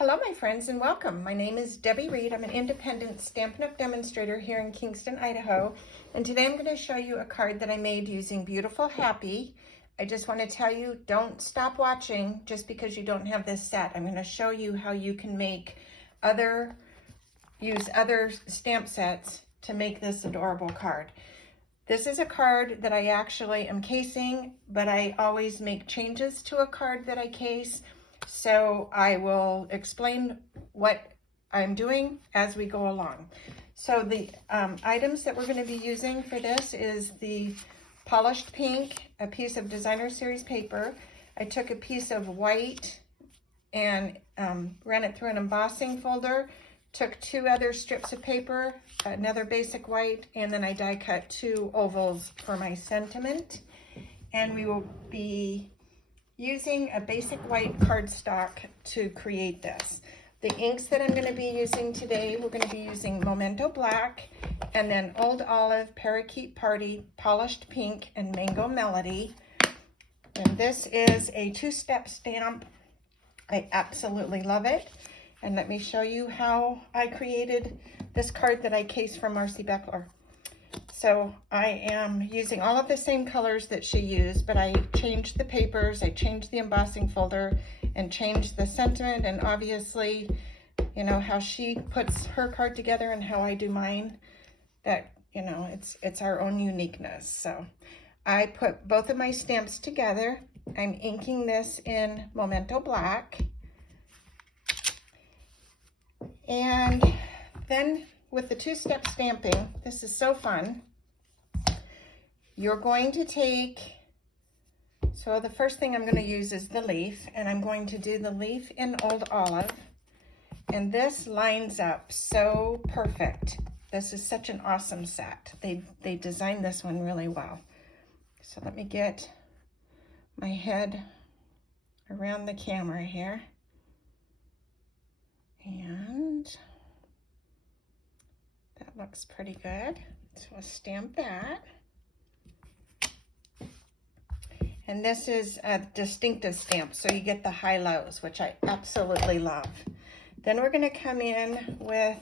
Hello, my friends, and welcome. My name is Debbie Reed. I'm an independent Stampin' Up! Demonstrator here in Kingston, Idaho. And today I'm going to show you a card that I made using Beautiful Happy. I just want to tell you, don't stop watching just because you don't have this set. I'm going to show you how you can use other stamp sets to make this adorable card. This is a card that I actually am casing, but I always make changes to a card that I case. So I will explain what I'm doing as we go along. So the items that we're going to be using for this is the polished pink, a piece of designer series paper. I took a piece of white and ran it through an embossing folder, took 2 other strips of paper, another basic white, and then I die cut 2 ovals for my sentiment. And we will be using a basic white cardstock to create this. The inks that I'm going to be using today, we're going to be using Memento Black, and then Old Olive, Parakeet Party, Polished Pink, and Mango Melody. And this is a 2-step stamp. I absolutely love it. And let me show you how I created this card that I cased from Marcy Beckler. So I am using all of the same colors that she used, but I changed the papers, I changed the embossing folder, and changed the sentiment, and obviously, you know, how she puts her card together and how I do mine, that, you know, it's our own uniqueness. So I put both of my stamps together. I'm inking this in Memento Black. And then with the 2-step stamping, this is so fun. You're going to take, so the first thing I'm going to use is the leaf, and I'm going to do the leaf in Old Olive. And this lines up so perfect. This is such an awesome set. They designed this one really well. So let me get my head around the camera here. And that looks pretty good. So we'll stamp that. And this is a distinctive stamp, so you get the high-lows, which I absolutely love. Then we're going to come in with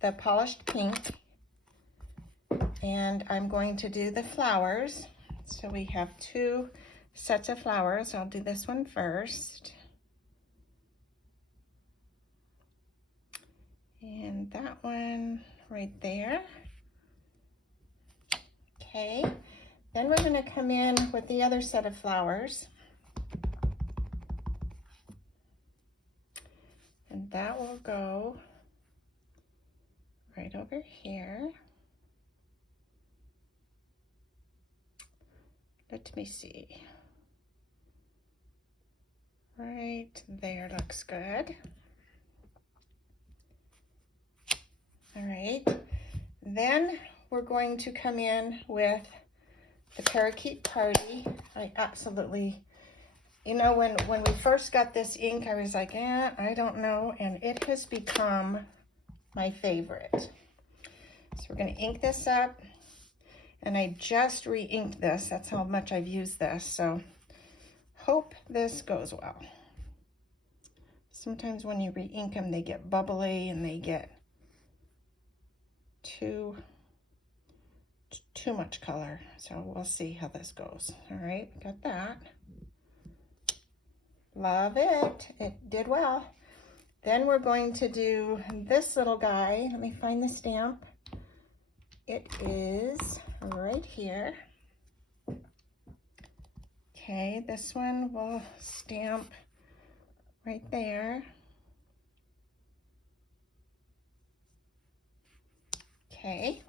the polished pink, and I'm going to do the flowers. So we have 2 sets of flowers. I'll do this one first. And that one right there. Okay. Then we're going to come in with the other set of flowers. And that will go right over here. Let me see. Right there looks good. All right. Then we're going to come in with the Parakeet Party. I absolutely, you know, when we first got this ink, I was like, I don't know, and it has become my favorite. So we're going to ink this up, and I just re-inked this. That's how much I've used this, so hope this goes well. Sometimes when you re-ink them, they get bubbly and they get too much color, so we'll see how this goes. All right, got that. Love it. It did well. Then we're going to do this little guy. Let me find the stamp. It is right here. Okay, this one will stamp right there. Okay.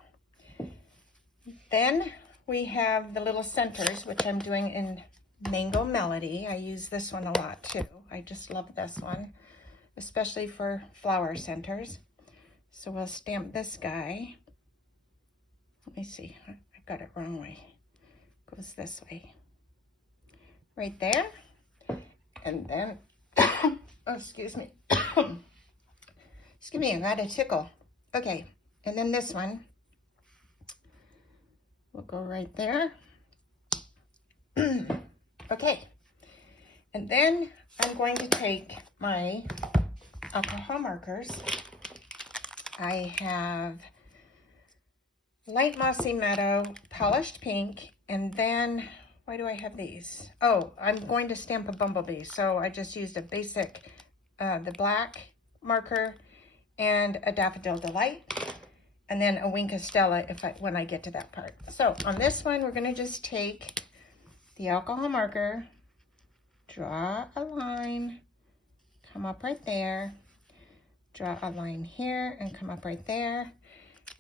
Then we have the little centers, which I'm doing in Mango Melody. I use this one a lot too. I just love this one, especially for flower centers. So we'll stamp this guy. Let me see, I got it wrong way. It goes this way. Right there. And then, oh, excuse me. Excuse me, I got a tickle. Okay, and then this one. We'll go right there. Okay, and then I'm going to take my alcohol markers. I have light mossy meadow, polished pink, and then, why do I have these? Oh, I'm going to stamp a bumblebee, so I just used a basic, the black marker and a Daffodil Delight, and then a Wink of Stella when I get to that part. So on this one, we're gonna just take the alcohol marker, draw a line, come up right there, draw a line here and come up right there.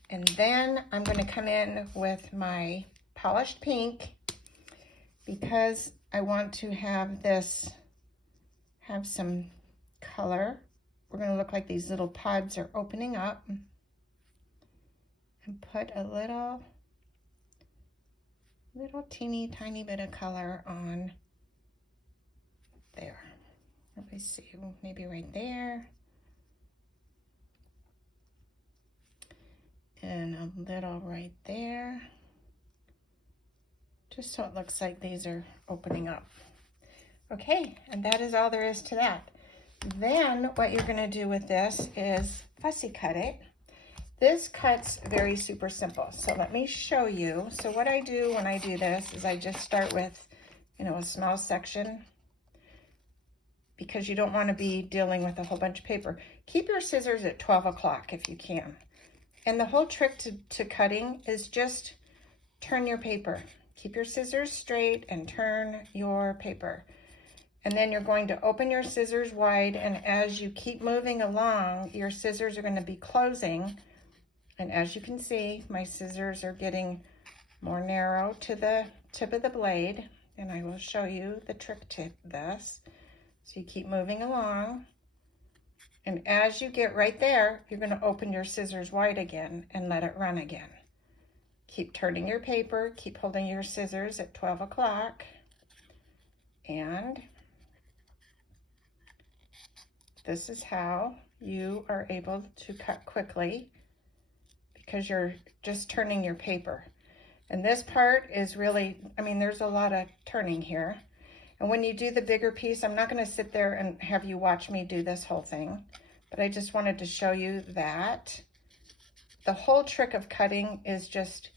And then I'm going to come in with my polished pink because I want to have this have some color. We're going to look like these little pods are opening up, and put a little teeny tiny bit of color on there. Let me see, maybe right there. And a little right there, just so it looks like these are opening up. Okay, and that is all there is to that. Then what you're going to do with this is fussy cut it. This cuts very super simple, so let me show you. So what I do when I do this is I just start with, a small section, because you don't want to be dealing with a whole bunch of paper. Keep your scissors at 12 o'clock if you can. And the whole trick to cutting is just turn your paper. Keep your scissors straight and turn your paper. And then you're going to open your scissors wide, and as you keep moving along, your scissors are going to be closing. And as you can see, my scissors are getting more narrow to the tip of the blade, and I will show you the trick to this. So you keep moving along. And as you get right there, you're going to open your scissors wide again and let it run again. Keep turning your paper, keep holding your scissors at 12 o'clock. And this is how you are able to cut quickly, because you're just turning your paper. And this part is really, there's a lot of turning here. And when you do the bigger piece, I'm not going to sit there and have you watch me do this whole thing, but I just wanted to show you that the whole trick of cutting is just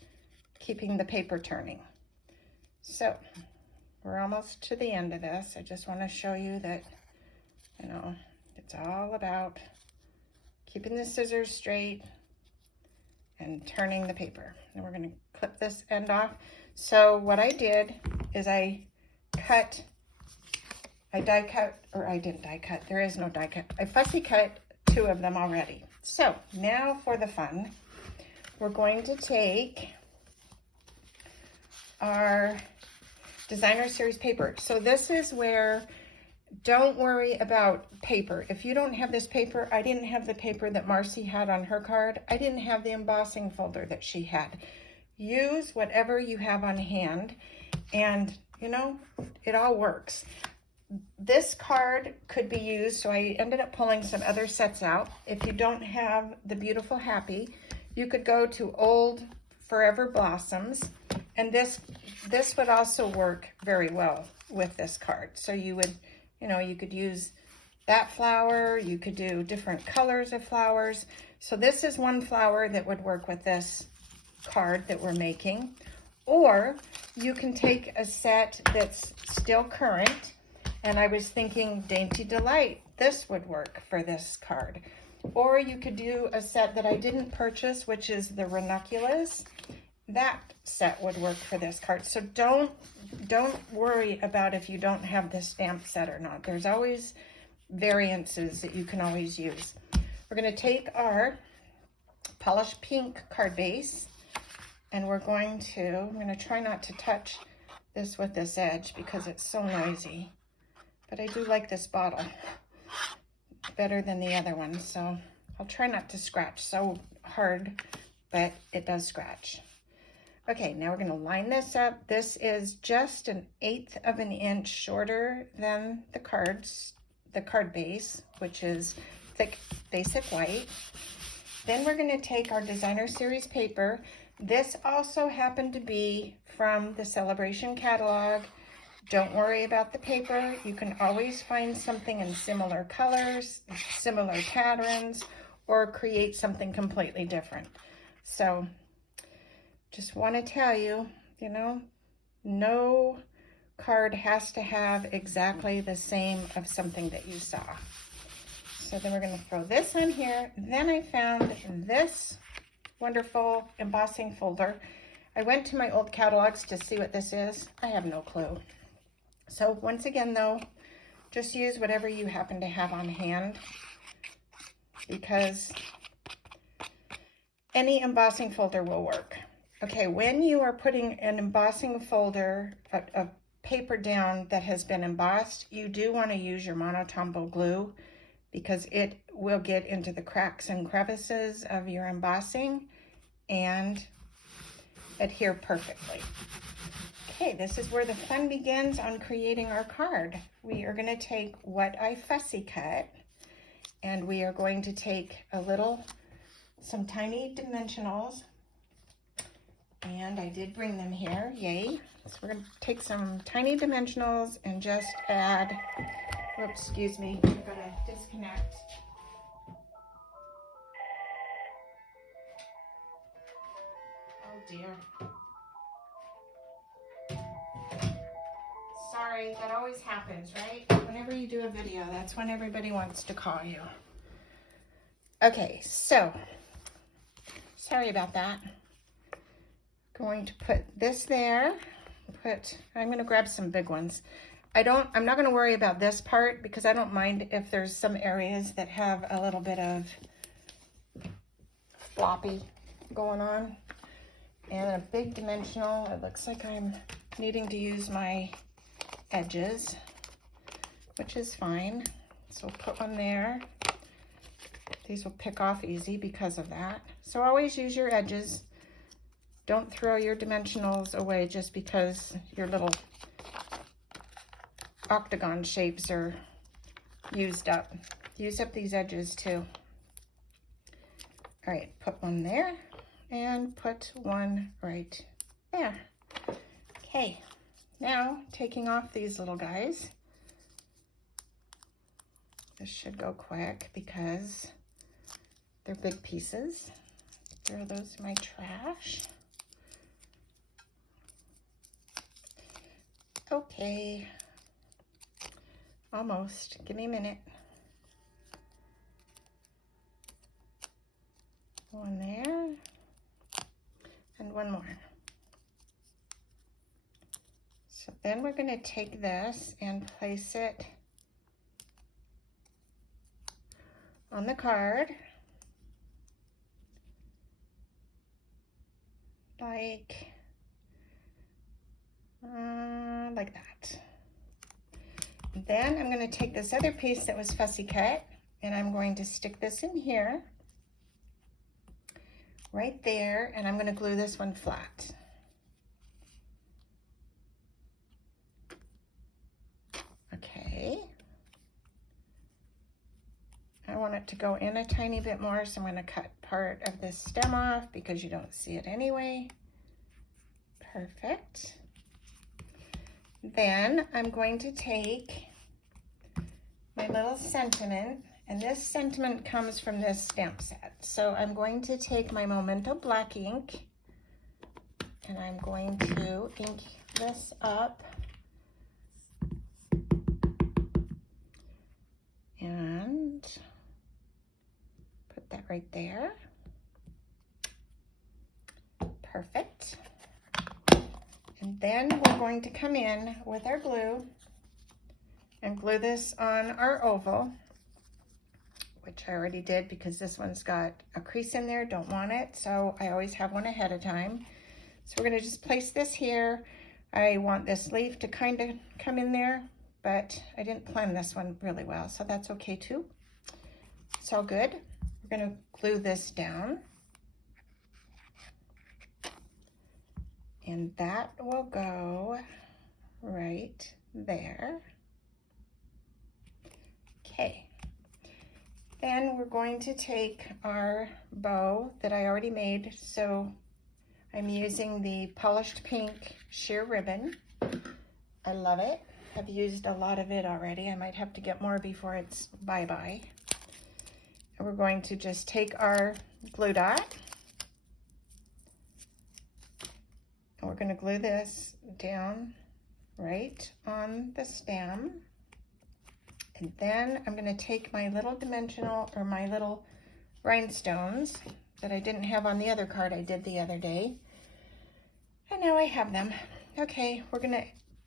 keeping the paper turning. So we're almost to the end of this. I just want to show you that, it's all about keeping the scissors straight and turning the paper. And we're going to clip this end off. So what I did is I die cut, or I didn't die cut, there is no die cut. I fussy cut 2 of them already. So now for the fun, we're going to take our designer series paper. So this is where, don't worry about paper. If you don't have this paper, I didn't have the paper that Marcy had on her card. I didn't have the embossing folder that she had. Use whatever you have on hand, and it all works. This card could be used, so I ended up pulling some other sets out. If you don't have the Beautiful Happy, you could go to Old Forever Blossoms, and this would also work very well with this card. So you would, you could use that flower, you could do different colors of flowers. So this is one flower that would work with this card that we're making. Or you can take a set that's still current, and I was thinking Dainty Delight, this would work for this card. Or you could do a set that I didn't purchase, which is the Ranunculus. That set would work for this card. So don't worry about if you don't have this stamp set or not. There's always variances that you can always use. We're going to take our polished pink card base, and I'm going to try not to touch this with this edge because it's so noisy. But I do like this bottle better than the other one, so I'll try not to scratch so hard, but it does scratch. Okay, now we're going to line this up. This is just 1/8 of an inch shorter than the card base, which is thick basic white. Then we're going to take our designer series paper. This also happened to be from the Celebration catalog, Don't worry about the paper. You can always find something in similar colors, similar patterns, or create something completely different. So just want to tell you, you know, no card has to have exactly the same of something that you saw. So then we're going to throw this on here. Then I found this wonderful embossing folder. I went to my old catalogs to see what this is. I have no clue. So once again though, just use whatever you happen to have on hand, because any embossing folder will work. Okay, when you are putting an embossing folder of paper down that has been embossed, you do want to use your monotombo glue, because it will get into the cracks and crevices of your embossing and adhere perfectly. Okay, this is where the fun begins on creating our card. We are going to take what I fussy cut, and we are going to take some tiny dimensionals, and I did bring them here, yay. So we're going to take some tiny dimensionals and just add, oops, excuse me, I'm going to disconnect. Oh dear. Sorry, that always happens, right? Whenever you do a video, that's when everybody wants to call you. Okay, so, sorry about that. Going to put this there. I'm going to grab some big ones. I'm not going to worry about this part, because I don't mind if there's some areas that have a little bit of floppy going on. And a big dimensional, it looks like I'm needing to use my edges, which is fine. So we'll put one there. These will pick off easy because of that. So always use your edges. Don't throw your dimensionals away just because your little octagon shapes are used up. Use up these edges too. All right, put one there and put one right there. Okay, now taking off these little guys. This should go quick because they're big pieces. Throw those in my trash. Okay, almost. Give me a minute. One there, and one more. So then we're going to take this and place it on the card, like that. Then I'm going to take this other piece that was fussy cut, and I'm going to stick this in here, right there, and I'm going to glue this one flat. Okay. I want it to go in a tiny bit more, so I'm going to cut part of this stem off because you don't see it anyway. Perfect. Then I'm going to take my little sentiment, and this sentiment comes from this stamp set. So I'm going to take my Memento black ink, and I'm going to ink this up. And put that right there. Perfect. And then we're going to come in with our glue and glue this on our oval, which I already did because this one's got a crease in there, don't want it, so I always have one ahead of time. So we're going to just place this here. I want this leaf to kind of come in there, but I didn't plan this one really well, so that's okay too. It's all good. We're going to glue this down. And that will go right there. Okay. Then we're going to take our bow that I already made. So I'm using the polished pink sheer ribbon. I I love it. I've used a lot of it already. I might have to get more before it's bye-bye. And we're going to just take our glue dot. And we're going to glue this down right on the stem. And then I'm going to take my little dimensional, or my little rhinestones that I didn't have on the other card I did the other day. And now I have them. Okay, we're going to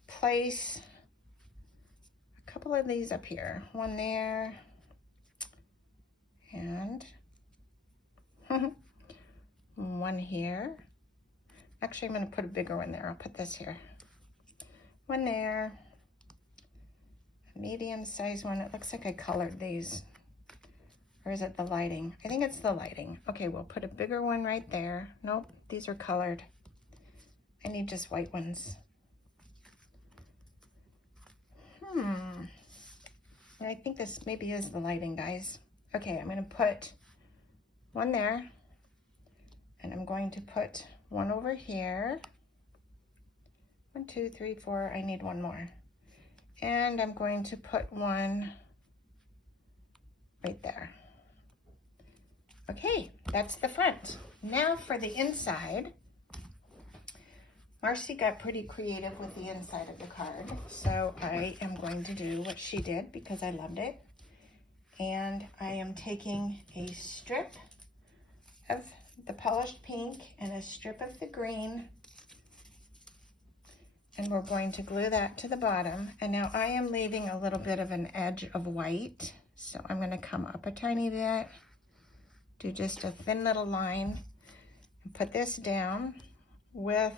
place a couple of these up here. One there, and one here. Actually, I'm going to put a bigger one there. I'll put this here. One there. A medium-sized one. It looks like I colored these. Or is it the lighting? I think it's the lighting. Okay, we'll put a bigger one right there. Nope, these are colored. I need just white ones. I think this maybe is the lighting, guys. Okay, I'm going to put one there. And I'm going to put one over here. 1, 2, 3, 4. I need one more. And I'm going to put one right there. Okay, that's the front. Now for the inside. Marcy got pretty creative with the inside of the card, so I am going to do what she did because I loved it. And I am taking a strip of the polished pink and a strip of the green, and we're going to glue that to the bottom. And now I am leaving a little bit of an edge of white, so I'm going to come up a tiny bit, do just a thin little line, and put this down with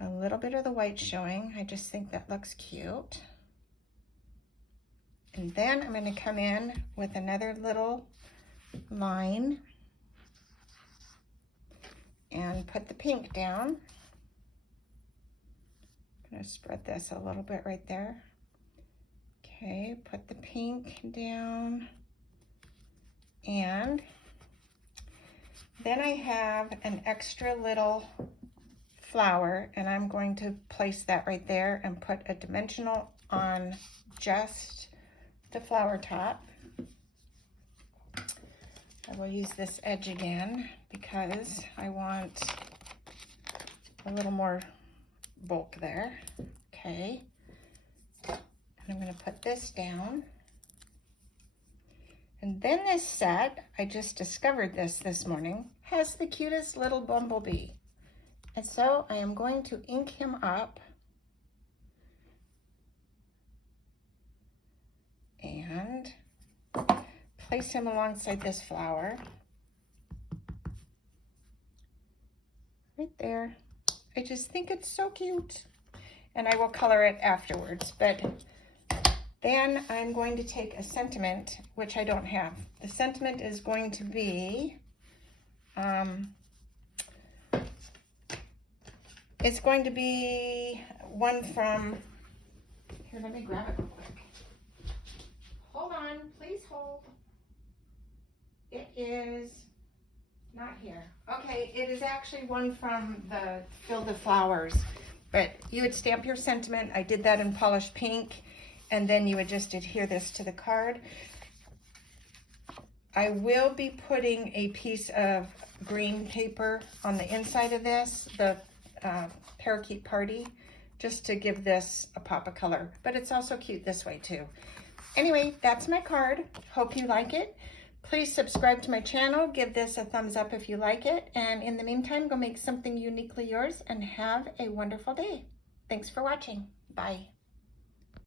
a little bit of the white showing. I just think that looks cute. And then I'm going to come in with another little line and put the pink down. I'm going to spread this a little bit right there. Okay, put the pink down. And then I have an extra little flower, and I'm going to place that right there and put a dimensional on just the flower top. I will use this edge again because I want a little more bulk there. Okay, and I'm going to put this down. And then this set, I just discovered this morning, has the cutest little bumblebee. And so I am going to ink him up and place him alongside this flower right there. I just think it's so cute, and I will color it afterwards. But then I'm going to take a sentiment, which I don't have. The sentiment is going to be it's going to be one from, here, let me grab it real quick. Hold on, please hold. It is not here. Okay, it is actually one from the Field of Flowers, but you would stamp your sentiment. I did that in polished pink, and then you would just adhere this to the card. I will be putting a piece of green paper on the inside of this, the parakeet party, just to give this a pop of color, but it's also cute this way too. Anyway, that's my card. Hope you like it. Please subscribe to my channel, give this a thumbs up if you like it, and in the meantime, go make something uniquely yours and have a wonderful day. Thanks for watching. Bye.